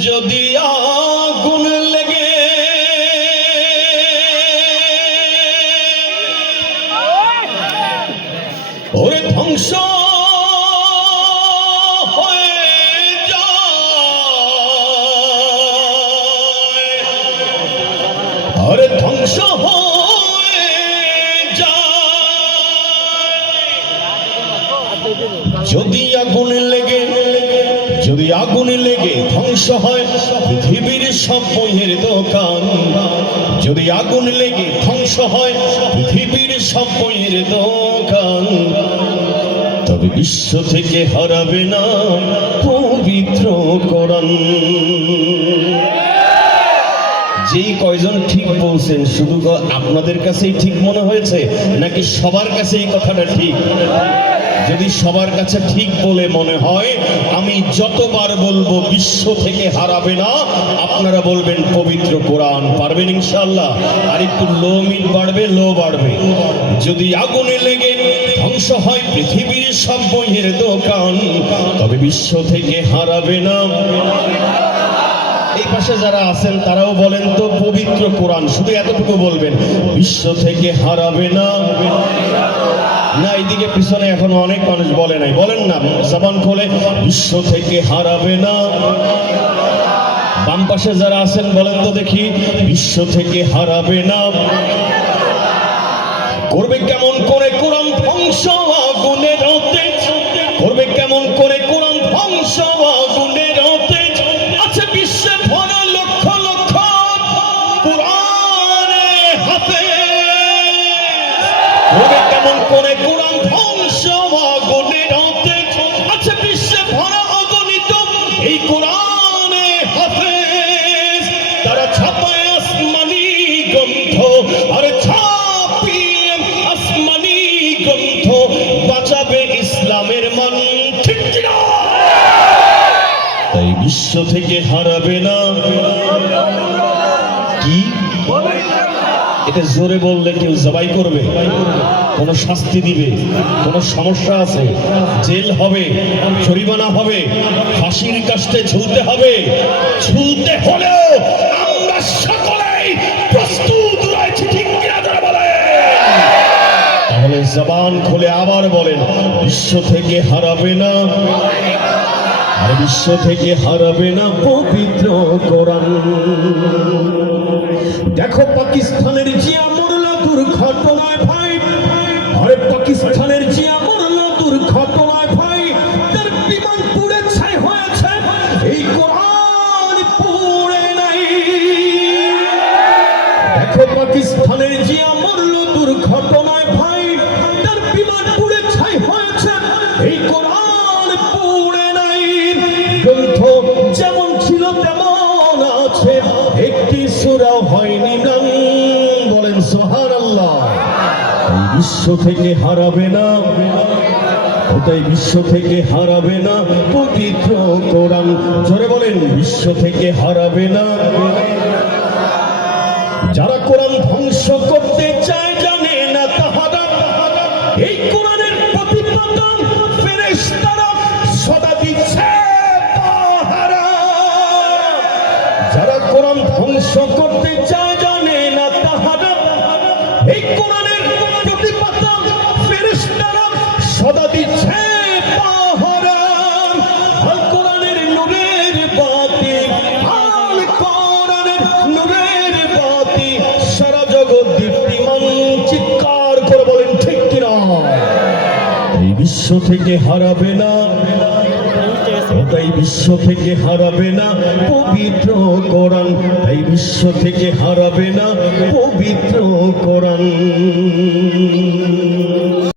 যদি আগুন লেগে ওরে ধ্বংস আরে ধ্বংস যদি আগুন লেগে যদি আগুনে লেগে ধ্বংস হয়, পৃথিবীর সব বইয়ের দোকান। যদি আগুন লেগে ধ্বংস হয়, পৃথিবীর সব বইয়ের দোকান। তবে বিশ্ব থেকে হারাবে না পবিত্র যেই কয়জন ঠিক বলছেন, শুধু আপনাদের কাছেই ঠিক মনে হয়েছে, নাকি সবার কাছে এই কথাটা ঠিক? যদি সবার কাছে ঠিক বলে মনে হয়, আমি যতবার বলব বিশ্ব থেকে হারাবে না। আপনারা বলবেন পবিত্র কোরআন, পারবেন ইনশাল্লাহ আর একটু লো মিট বাড়বে, লো বাড়বে। যদি আগুনে লেগে ধ্বংস হয় পৃথিবীর সব বইয়ের দোকান, তবে বিশ্ব থেকে হারাবে না। পাশে যারা আছেন, তারাও বলেন তো, পবিত্র কোরআন, শুধু এতটুকু বলবেন, বিশ্ব থেকে হারাবে না। না এইদিকে পিছনে এখন অনেক মানুষ বলে নাই। বলেন না, জবান খোলে, বিশ্ব থেকে হারাবে না। বাম পাশে যারা আছেন, বলেন তো দেখি, বিশ্ব থেকে হারাবে না। করবে কেমন করে কোরআন ধ্বংস? তাই বিশ্ব থেকে হারাবে না। কি? এটা জোরে বললে কেউ জবাই করবে। কোনো শাস্তি দিবে, কোনো সমস্যা আছে। জেল হবে, জরিমানা হবে, ফাঁসির কাস্টে ঝুলতে হবে। ঝুলতে হলেও আমরা জবান খুলে আবার বলেন, বিশ্ব থেকে হারাবে না। আর বিশ্ব থেকে হারাবে না পবিত্র কোরআন। দেখো পাকিস্তানের জিয়া মোরলাপুর ঘটনায় ভাই। আরে পাকিস্তানের জিয়া মরলা সুরাও হয়নি গান। বলেন আল্লাহ বিশ্ব থেকে হারাবে না। ওটাই বিশ্ব থেকে হারাবে না। পবিত্র কোরআন। জোরে বলেন, বিশ্ব থেকে হারাবে না। যারা কোরআন ধ্বংস করতে চায় জানে না তাহারা। এই এই কোরআনের প্রতিপাদন ফেরেশতারা সদা দিচ্ছে পাহারা আল কোরআনের নূরের বাতি আল কোরআনের নূরের বাতি, সারা জগৎ দীপ্তিমান, চিৎকার করে বলেন, ঠিক কিনা? এই থেকে হারাবে না। তাই বিশ্ব থেকে হারাবে না পবিত্র কোরআন। তাই বিশ্ব থেকে হারাবে না পবিত্র কোরআন।